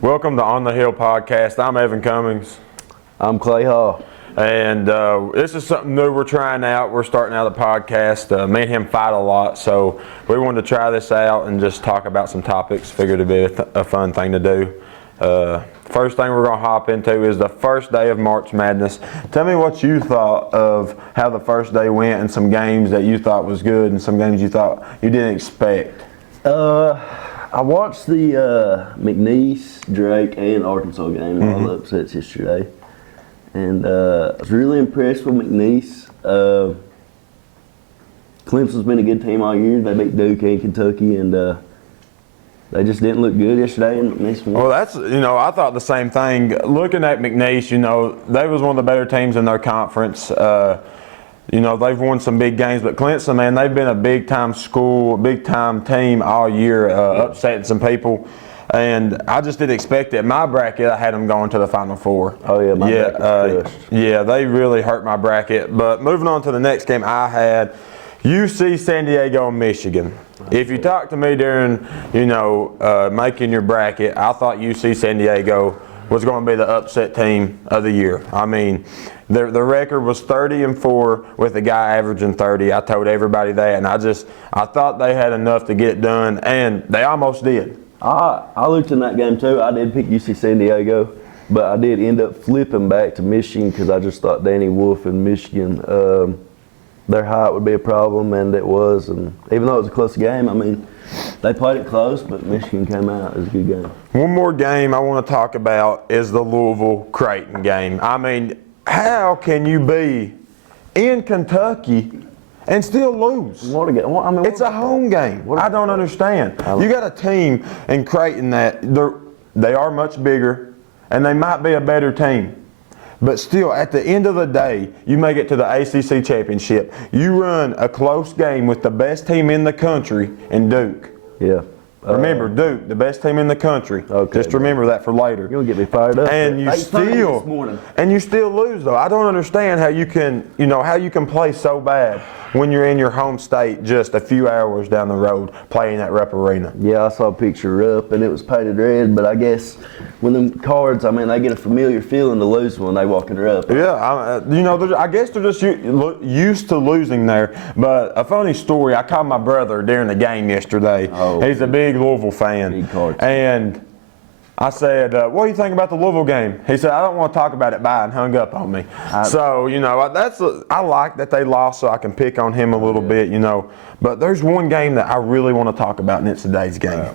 Welcome to On the Hill podcast. I'm Evan Cummings. I'm Clay Hall. And this is something new we're trying out. We're starting out a podcast. Me and him fight a lot, so we wanted to try this out and just talk about some topics. Figured it'd be a fun thing to do. First thing we're going to hop into is the first day of March Madness. Tell me what you thought of how the first day went and some games that you thought was good and some games you thought you didn't expect. I watched the McNeese, Drake, and Arkansas game, all the upsets yesterday. And I was really impressed with McNeese. Clemson's been a good team all year. They beat Duke and Kentucky, and they just didn't look good yesterday. And McNeese won. Well, that's, I thought the same thing. Looking at McNeese, they was one of the better teams in their conference. They've won some big games, but Clemson, man, they've been a big-time school, big-time team all year, upsetting some people. And I just didn't expect it. In my bracket, I had them going to the Final Four. Oh, yeah, my bracket. Yeah, they really hurt my bracket. But moving on to the next game, I had UC San Diego and Michigan. If you talked to me during, making your bracket, I thought UC San Diego was going to be the upset team of the year. I mean, the record was 30-4 with the guy averaging 30. I told everybody that, and I thought they had enough to get it done, and they almost did. I looked in that game too. I did pick UC San Diego, but I did end up flipping back to Michigan because I just thought Danny Wolf and Michigan, their height would be a problem, and it was. And even though it was a close game, I mean, they played it close, but Michigan came out. It was a good game. One more game I want to talk about is the Louisville-Creighton game. I mean, how can you be in Kentucky and still lose? It's a home game. I don't understand. You got a team in Creighton that they are much bigger, and they might be a better team. But still, at the end of the day, you make it to the ACC championship. You run a close game with the best team in the country in Duke. Yeah. Remember, Duke, the best team in the country. Okay, just remember that for later. You'll get me fired up. And you still lose, though. I don't understand how you can play so bad when you're in your home state just a few hours down the road playing at Rupp Arena. Yeah, I saw a picture of Rupp, and it was painted red, but I guess when them cards, they get a familiar feeling to lose when they walk in Rupp. Yeah, I guess they're just used to losing there. But a funny story, I called my brother during the game yesterday. Oh. He's a big Louisville fan. Big cards. And I said, what do you think about the Louisville game? He said, I don't want to talk about it, bye, and hung up on me. I like that they lost so I can pick on him a little bit, But there's one game that I really want to talk about, and it's today's game.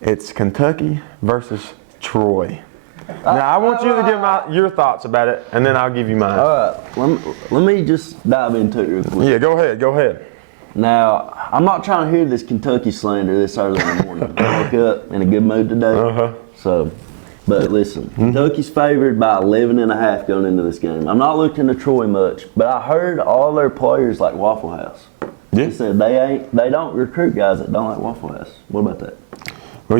It's Kentucky versus Troy. Now, I want you to give your thoughts about it, and then I'll give you mine. All right, let me just dive into it real quick. Yeah, go ahead. Now, I'm not trying to hear this Kentucky slander this early in the morning. I woke up in a good mood today. But listen, Kentucky's favored by 11.5 going into this game. I'm not looking to Troy much, but I heard all their players like Waffle House. Yeah. They said they don't recruit guys that don't like Waffle House. What about that? Well,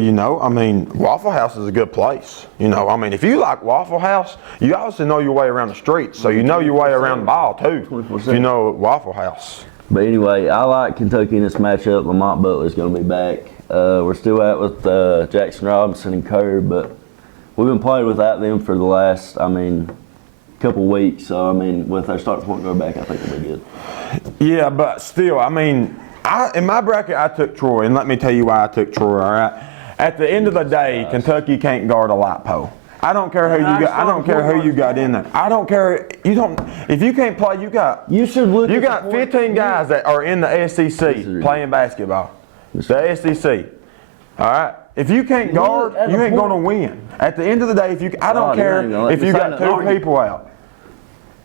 Waffle House is a good place. If you like Waffle House, you obviously know your way around the streets, so you know your way around the ball too. 24/7. Waffle House. But anyway, I like Kentucky in this matchup. Lamont Butler's going to be back. We're still out with Jackson Robinson and Kerr, but we've been playing without them for the last, couple weeks. So, with our starting point guard back, I think it'll be good. Yeah, but still, in my bracket, I took Troy, and let me tell you why I took Troy, all right? At the end of the day, Kentucky can't guard a light pole. I don't care who you got. I don't care who you got in there. I don't care. If you can't play, you got 15 guys that are in the SEC playing basketball. The SEC. All right. If you can't guard, you ain't going to win. At the end of the day, I don't care if you got 2 people out.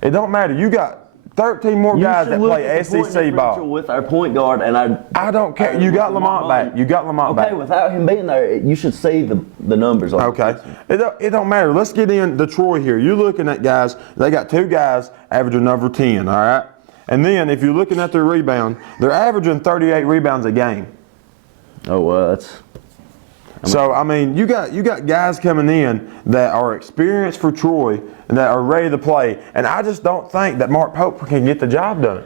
It don't matter. You got 13 more guys that play SEC ball. With our point guard, and I don't care. You got Lamont back. Okay, without him being there, you should see the numbers. Okay. It don't matter. Let's get into Troy here. You're looking at guys. They got 2 guys averaging over 10. All right. And then if you're looking at their rebound, they're averaging 38 rebounds a game. Oh well, that's. You got guys coming in that are experienced for Troy and that are ready to play, and I just don't think that Mark Pope can get the job done.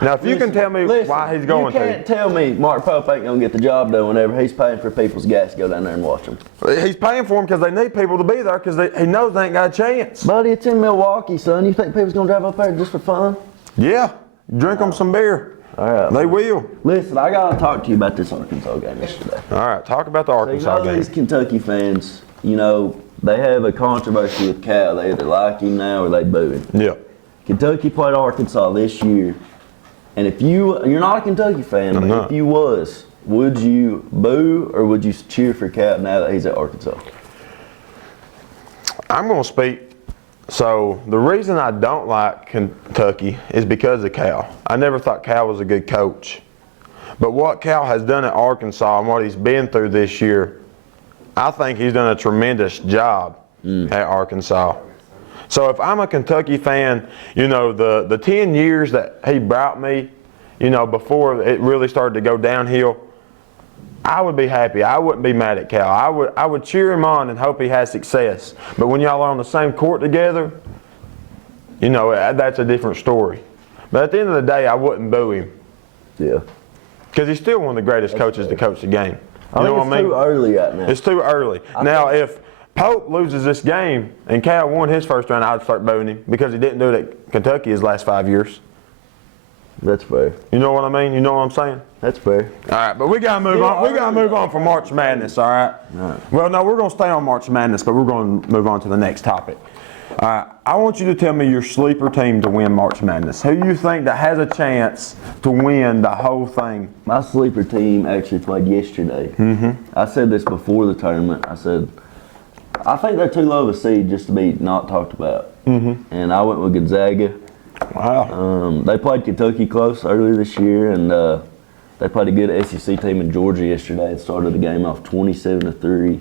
Now, if you can tell me why he's going You can't tell me Mark Pope ain't going to get the job done whenever he's paying for people's gas to go down there and watch them. He's paying for them because they need people to be there because he knows they ain't got a chance. Buddy, it's in Milwaukee, son. You think people's going to drive up there just for fun? Yeah. Drink them some beer. All right. They will. Listen, I got to talk to you about this Arkansas game yesterday. All right. Talk about the Arkansas game. These Kentucky fans, they have a controversy with Cal. They either like him now or they boo him. Yeah. Kentucky played Arkansas this year. And if you're not a Kentucky fan, but if you was, would you boo or would you cheer for Cal now that he's at Arkansas? I'm going to speak. So the reason I don't like Kentucky is because of Cal. I never thought Cal was a good coach. But what Cal has done at Arkansas and what he's been through this year, I think he's done a tremendous job at Arkansas. So if I'm a Kentucky fan, the 10 years that he brought me, before it really started to go downhill, I would be happy. I wouldn't be mad at Cal. I would cheer him on and hope he has success. But when y'all are on the same court together, that's a different story. But at the end of the day, I wouldn't boo him. Yeah. Because he's still one of the greatest coaches to coach the game. I think it's too early right now. It's too early. Now, if Pope loses this game and Cal won his first round, I'd start booing him because he didn't do it at Kentucky his last 5 years. That's fair. You know what I mean? You know what I'm saying? That's fair. All right, but we gotta move on. We gotta move on from March Madness. All right. Well, no, we're gonna stay on March Madness, but we're gonna move on to the next topic. All right. I want you to tell me your sleeper team to win March Madness. Who you think that has a chance to win the whole thing? My sleeper team actually played yesterday. I said this before the tournament. I said, I think they're too low of a seed just to be not talked about. And I went with Gonzaga. Wow. They played Kentucky close earlier this year, and they played a good SEC team in Georgia yesterday. It started the game off 27-3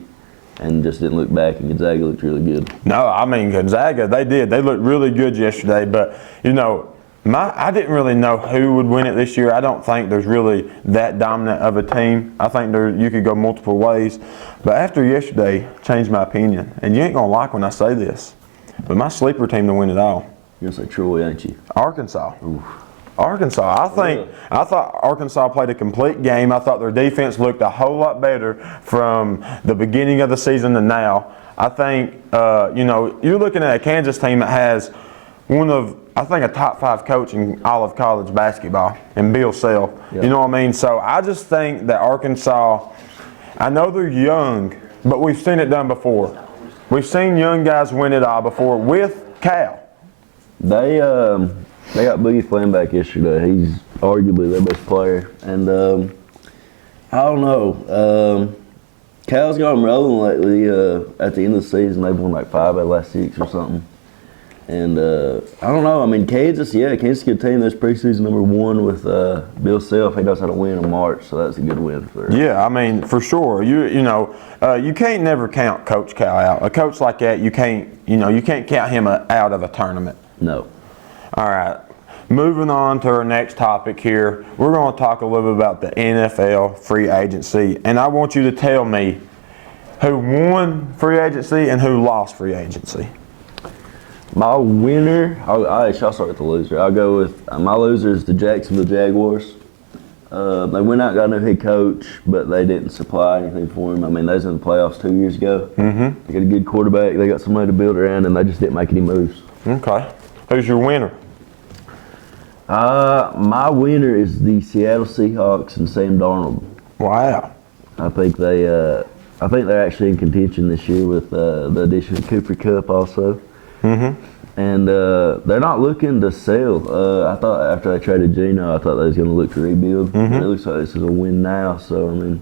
and just didn't look back, and Gonzaga looked really good. No, I mean, Gonzaga, they did. They looked really good yesterday, but, I didn't really know who would win it this year. I don't think there's really that dominant of a team. I think you could go multiple ways. But after yesterday, changed my opinion. And you ain't going to like when I say this, but my sleeper team to win it all. You're going to say Troy, ain't you? Arkansas. Oof. Arkansas. I thought Arkansas played a complete game. I thought their defense looked a whole lot better from the beginning of the season to now. I think, you're looking at a Kansas team that has a top 5 coach in all of college basketball, and Bill Self. Yep. You know what I mean? So I just think that Arkansas, I know they're young, but we've seen it done before. We've seen young guys win it all before with Cal. They got Boogie Flynn back yesterday. He's arguably their best player. And I don't know. Cal's got them rolling lately. At the end of the season, they've won like 5 out of the last 6 or something. And I don't know. I mean, Kansas is a good team. That's preseason number 1 with Bill Self. He knows how to win in March, so that's a good win for them. Yeah, I mean, for sure. You can't never count Coach Cal out. A coach like that, you can't count him out of a tournament. No. All right. Moving on to our next topic here, we're going to talk a little bit about the NFL free agency, and I want you to tell me who won free agency and who lost free agency. My winner, I'll start with the loser. I'll go with my loser is the Jacksonville Jaguars. They went out and got a new head coach, but they didn't supply anything for him. I mean, they was in the playoffs 2 years ago. They got a good quarterback. They got somebody to build around, and they just didn't make any moves. Okay. Who's your winner? My winner is the Seattle Seahawks and Sam Darnold. Wow. I think they're actually in contention this year with the addition of Cooper Kupp also. And they're not looking to sell. I thought after they traded Geno, I thought they was going to look to rebuild. It looks like this is a win now. So I mean,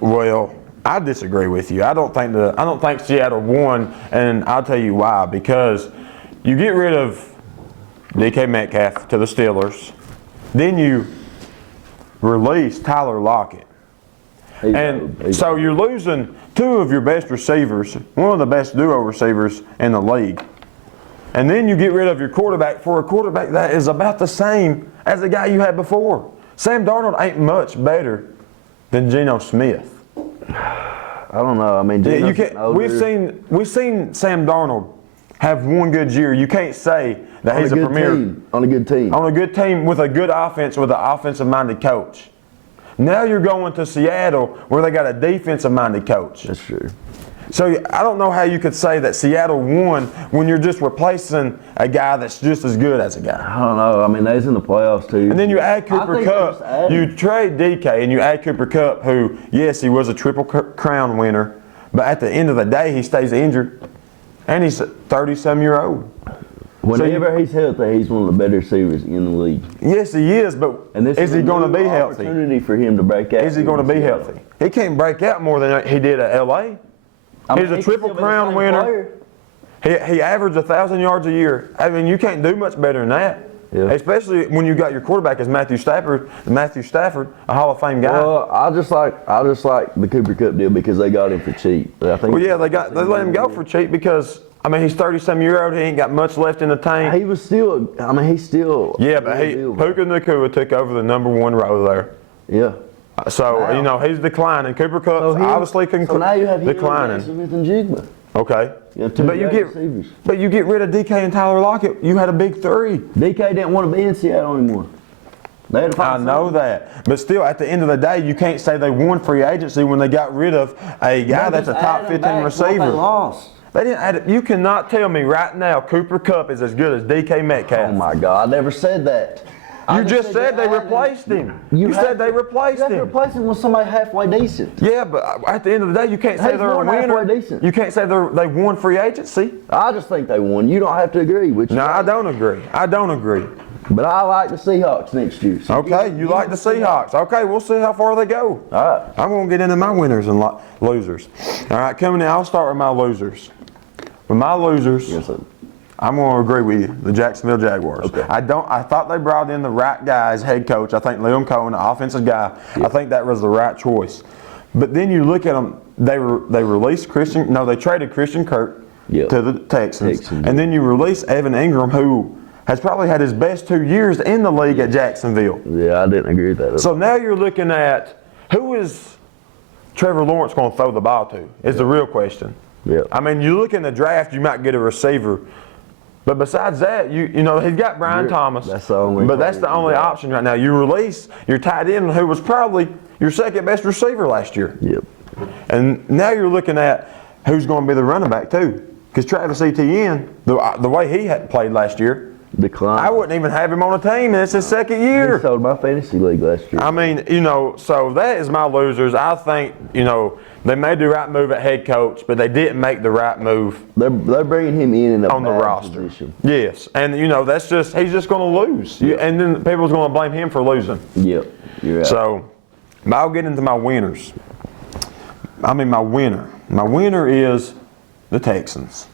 well, I disagree with you. I don't think Seattle won, and I'll tell you why. Because you get rid of DK Metcalf to the Steelers, then you release Tyler Lockett. So you're losing 2 of your best receivers, one of the best duo receivers in the league. And then you get rid of your quarterback for a quarterback that is about the same as the guy you had before. Sam Darnold ain't much better than Geno Smith. I don't know. I mean, we've seen Sam Darnold have one good year, you can't say that he's a premier. On a good team. On a good team with a good offense, with an offensive-minded coach. Now you're going to Seattle where they got a defensive-minded coach. That's true. So I don't know how you could say that Seattle won when you're just replacing a guy that's just as good as a guy. I don't know. I mean, they was in the playoffs too. And then you add Cooper Kupp. You trade DK and you add Cooper Kupp, who, yes, he was a Triple Crown winner, but at the end of the day, he stays injured. And he's a 30-some-year-old. Whenever he's healthy, he's one of the better receivers in the league. Yes, he is, but is he going to be healthy? Opportunity for him to break out. Is he going to be healthy? He can't break out more than he did at LA. He's a Triple Crown winner. He averaged 1,000 yards a year. I mean, you can't do much better than that. Yeah. Especially when you got your quarterback as Matthew Stafford, a Hall of Fame guy. Well, I just like the Cooper Kupp deal because they got him for cheap. I think. Well, yeah, they let him go for cheap because I mean he's 30-some-year-old. He ain't got much left in the tank. He was still. I mean, he's still. Yeah, but Puka Nacua took over the #1 role there. Yeah. So now, you know he's declining. Cooper Kupp's obviously so now you have declining. Smith and Jigba. Okay. But you get rid of DK and Tyler Lockett. You had a big three. DK didn't want to be in Seattle anymore. They had to find know that, but still, at the end of the day, you can't say they won free agency when they got rid of a guy that's a top 15 receiver. They lost. They didn't add it. You cannot tell me right now Cooper Kupp is as good as DK Metcalf. Oh my God! I never said that. You just said they replaced him. You said they replaced him. You have to replace him with somebody halfway decent. Yeah, but at the end of the day, you can't say they're a winner. Decent. You can't say they won free agency. I just think they won. You don't have to agree with. No, I don't agree. I don't agree. But I like the Seahawks next year. So okay, you like the Seahawks. Okay, we'll see how far they go. All right. I'm going to get into my winners and losers. All right, coming in, I'll start with my losers. With my losers, yes, sir. I'm going to agree with you, the Jacksonville Jaguars. Okay. I thought they brought in the right guy as head coach. I think Liam Cohen, the offensive guy, I think that was the right choice. But then you look at them, they traded Christian Kirk to the Texans. And then you release Evan Ingram, who has probably had his best 2 years in the league at Jacksonville. Yeah, I didn't agree with that. So now you're looking at who is Trevor Lawrence going to throw the ball to is the real question. Yeah. I mean, you look in the draft, you might get a receiver. But besides that, you know, he's got Brian Thomas. That's the only option right now. You release your tight end, who was probably your second best receiver last year. Yep. And now you're looking at who's going to be the running back too. Because Travis Etienne, the way he had played last year, declined. I wouldn't even have him on a team, and it's his second year. He sold my fantasy league last year. I mean, you know, so that is my losers. I think, you know, they made the right move at head coach, but they didn't make the right move. They're bringing him in on the roster. Position. Yes, and you know he's just going to lose, and then people's going to blame him for losing. Yep, you're right. So, I'll get into my winners. I mean, my winner. My winner is the Texans.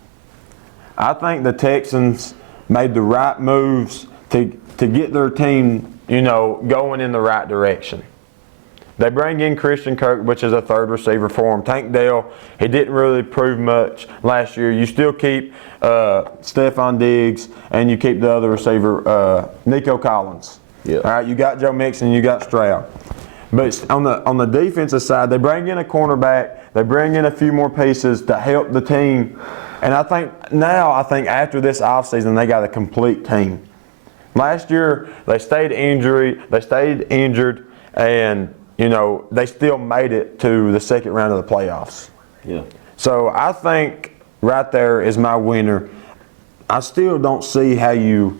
I think the Texans made the right moves to get their team, you know, going in the right direction. They bring in Christian Kirk, which is a third receiver for him. Tank Dell, he didn't really prove much last year. You still keep Stephon Diggs, and you keep the other receiver, Nico Collins. Yeah. All right, you got Joe Mixon, you got Stroud. But on the defensive side, they bring in a cornerback. They bring in a few more pieces to help the team. And I think after this offseason, they got a complete team. Last year, they stayed injured, and you know, they still made it to the second round of the playoffs. Yeah. So I think right there is my winner. I still don't see how you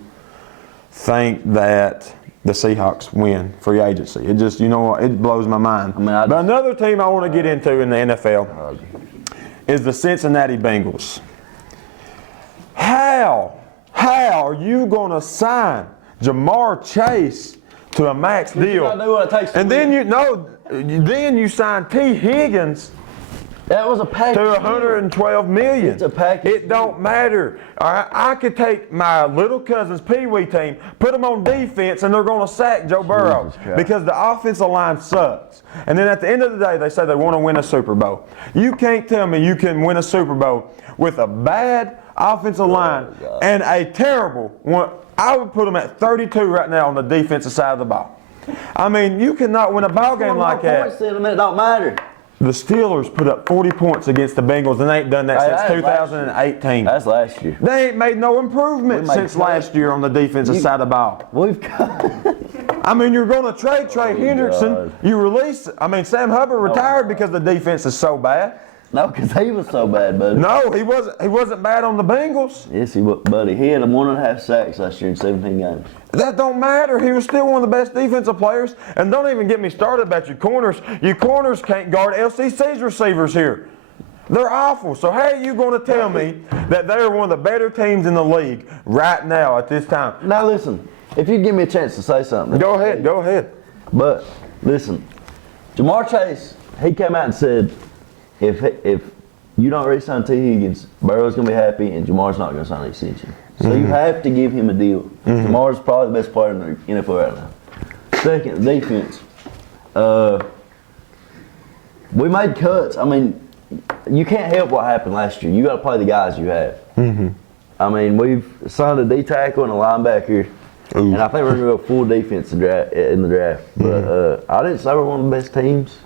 think that the Seahawks win free agency. It just, you know, it blows my mind. But another team I want to get into in the NFL is the Cincinnati Bengals. How are you going to sign Jamar Chase to a max deal? And then you sign T. Higgins. That was a package. To $112 million. It's a package. It don't matter. All right, I could take my little cousin's Pee-wee team, put them on defense, and they're going to sack Joe Burrow because the offensive line sucks. And then at the end of the day, they say they want to win a Super Bowl. You can't tell me you can win a Super Bowl with a bad offensive line and a terrible one. I would put them at 32 right now on the defensive side of the ball. I mean, you cannot win a ball game like that. It don't matter. The Steelers put up 40 points against the Bengals, and they ain't done that Hey, since that was 2018. That's last year. They ain't made no improvement since last year on the defensive side of the ball. We've got. I mean, you're going to trade Trey Hendrickson. God. You release. I mean, Sam Hubbard retired because the defense is so bad. No, because he was so bad, buddy. No, he wasn't. He wasn't bad on the Bengals. Yes, he was, buddy. He had 1.5 sacks last year in 17 games. That don't matter. He was still one of the best defensive players. And don't even get me started about your corners. Your corners can't guard LCC's receivers here. They're awful. So how are you going to tell me that they're one of the better teams in the league right now at this time? Now listen, if you give me a chance to say something. Go ahead. Go ahead. But listen, Jamar Chase, he came out and said, if you don't re-sign T. Higgins, Burrow's going to be happy and Jamar's not going to sign an extension. So you have to give him a deal. Jamar's probably the best player in the NFL right now. Second, defense. We made cuts. I mean, you can't help what happened last year. You got to play the guys you have. I mean, we've signed a D tackle and a linebacker, and I think we're going to go full defense in the draft. But I didn't say we're one of the best teams.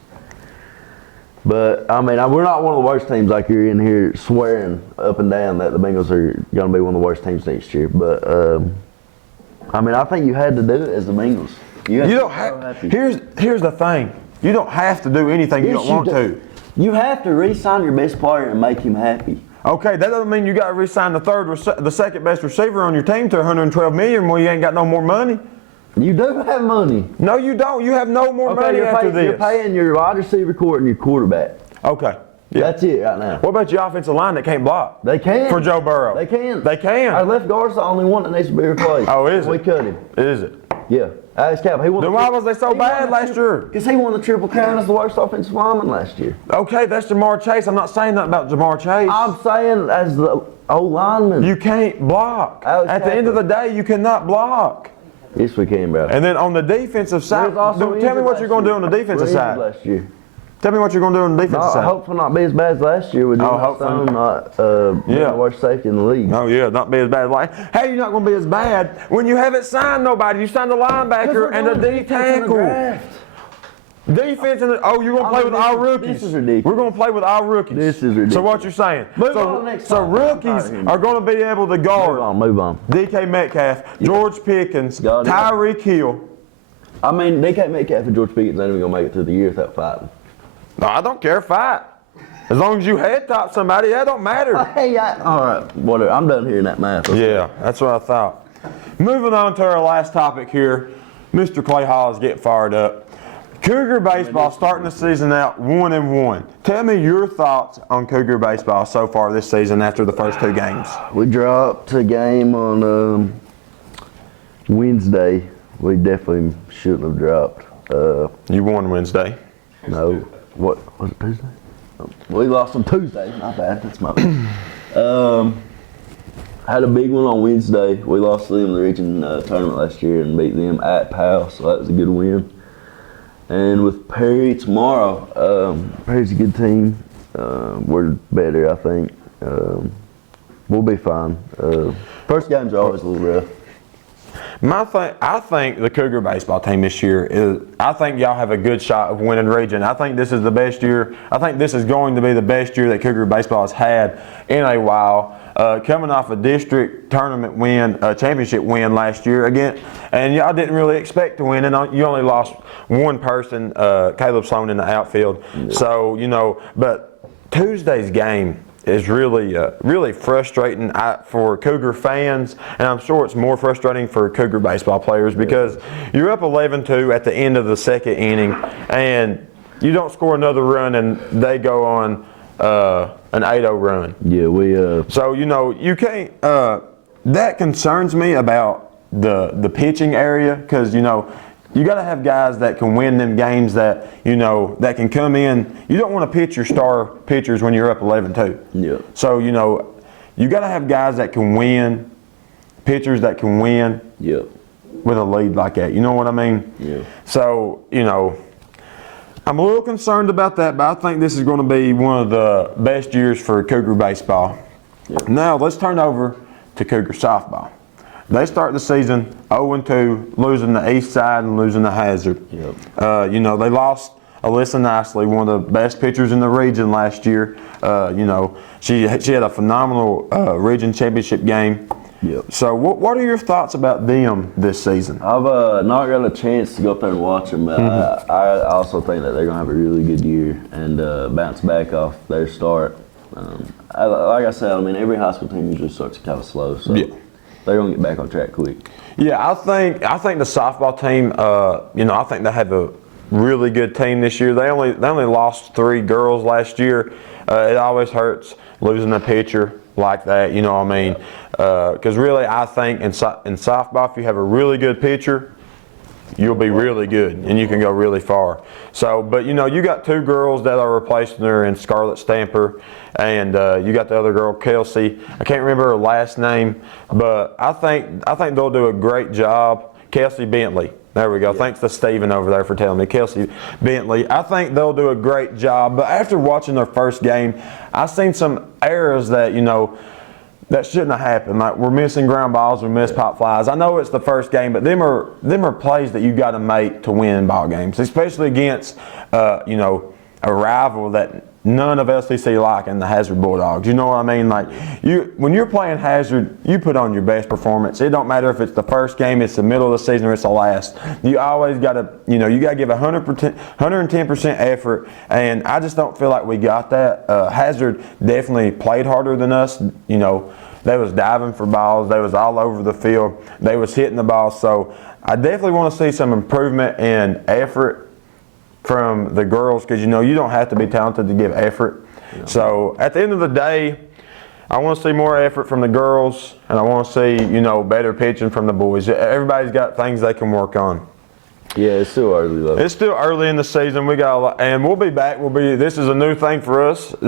But, I mean, we're not one of the worst teams like you're in here swearing up and down that the Bengals are going to be one of the worst teams next year. But, I mean, I think you had to do it as the Bengals. You don't have. Here's the thing. You don't have to do anything you don't want to. You have to re-sign your best player and make him happy. Okay, that doesn't mean you got to re-sign the second best receiver on your team to $112 million when you ain't got no more money. You do have money. No, you don't. You have no more money after this. You're paying your wide receiver core and your quarterback. Okay. Yeah. That's it right now. What about your offensive line that can't block? They can. For Joe Burrow. They can. They can. Our left guard's the only one that needs to be replaced. Oh, is it? We cut him. Is it? Yeah. Alex Cap. Then why was they so bad last year? Because he won the Triple Crown as the worst offensive lineman last year. Okay, that's Jamar Chase. I'm not saying nothing about Jamar Chase. I'm saying as the old lineman. You can't block. At the end of the day, you cannot block. Yes, we can, bro. And then on the defensive side, tell me what you're going to do on the defensive side. Last year. Tell me what you're going to do on the defensive side. Hopefully not be as bad as last year with John Stone not being the worst safety in the league. Oh, yeah, not be as bad. How are you not going to be as bad when you haven't signed nobody? You signed a linebacker and a D tackle. Defense and you're going to play with all rookies. This is ridiculous. We're going to play with all rookies. This is ridiculous. So what you're saying? So rookies are going to be able to guard. Move on. DK Metcalf, George Pickens, Tyreek Hill. I mean, DK Metcalf and George Pickens ain't even going to make it through the year without fighting. No, I don't care. Fight. As long as you head top somebody, that don't matter. Hey, all right, whatever. I'm done hearing that math. Yeah, that's what I thought. Moving on to our last topic here. Mr. Clay Hall is getting fired up. Cougar baseball starting the season out 1-1. Tell me your thoughts on Cougar baseball so far this season after the first 2 games. We dropped a game on Wednesday. We definitely shouldn't have dropped. You won Wednesday. No. What was it, Tuesday? We lost on Tuesday. My bad. That's my bad. Had a big one on Wednesday. We lost to them in the region tournament last year and beat them at Powell, so that was a good win. And with Perry tomorrow, Perry's a good team. We're better, I think. We'll be fine. First games are always a little rough. I think the Cougar baseball team this year I think y'all have a good shot of winning region. I think this is the best year. I think this is going to be the best year that Cougar baseball has had in a while. Coming off a district tournament win, a championship win last year again, and y'all didn't really expect to win, and you only lost one person, Caleb Sloan in the outfield. Yeah. So, but Tuesday's game is really frustrating for Cougar fans, and I'm sure it's more frustrating for Cougar baseball players because you're up 11-2 at the end of the second inning, and you don't score another run, and they go on an 8-0 run. Yeah, we. So you can't. That concerns me about the pitching area because you got to have guys that can win them games that that can come in. You don't want to pitch your star pitchers when you're up 11-2. Yeah. So you got to have guys that can win, pitchers that can win. Yeah. With a lead like that, you know what I mean? Yeah. So I'm a little concerned about that, but I think this is going to be one of the best years for Cougar baseball. Yeah. Now let's turn over to Cougar softball. They start the season 0-2, losing the East Side and losing the Hazard. Yep. They lost Alyssa Nicely, one of the best pitchers in the region last year. You know, she had a phenomenal region championship game. Yep. So what are your thoughts about them this season? I've not got a chance to go up there and watch them, but I also think that they're going to have a really good year and bounce back off their start. Like I said, I mean, every high school team usually starts kind of slow, so they're going to get back on track quick. Yeah, I think the softball team, you know, I think they have a really good team this year. They only lost 3 girls last year. It always hurts losing a pitcher like that, you know what I mean? Because really, I think in softball, if you have a really good pitcher, you'll be really good and you can go really far. So, but you know, you got 2 girls that are replacing her in Scarlett Stamper, and you got the other girl, Kelsey. I can't remember her last name, but I think they'll do a great job. Kelsey Bentley. There we go. Yeah. Thanks to Steven over there for telling me. Kelsey Bentley. I think they'll do a great job. But after watching their first game, I've seen some errors that, you know, that shouldn't have happened. Like, we're missing ground balls, we miss pop flies. I know it's the first game, but them are plays that you got to make to win ball games, especially against you know, a rival that none of LCC like in the Hazard Bulldogs. You know what I mean? Like, when you're playing Hazard, you put on your best performance. It don't matter if it's the first game, it's the middle of the season, or it's the last. You always got to, you know, you got to give 110% effort, and I just don't feel like we got that. Hazard definitely played harder than us. You know, they was diving for balls. They was all over the field. They was hitting the ball. So I definitely want to see some improvement in effort from the girls, because you know you don't have to be talented to give effort. Yeah. So at the end of the day, I want to see more effort from the girls, and I want to see, you know, better pitching from the boys. Everybody's got things they can work on. Yeah, it's still early though. It's still early in the season. We got a lot, and we'll be back. This is a new thing for us.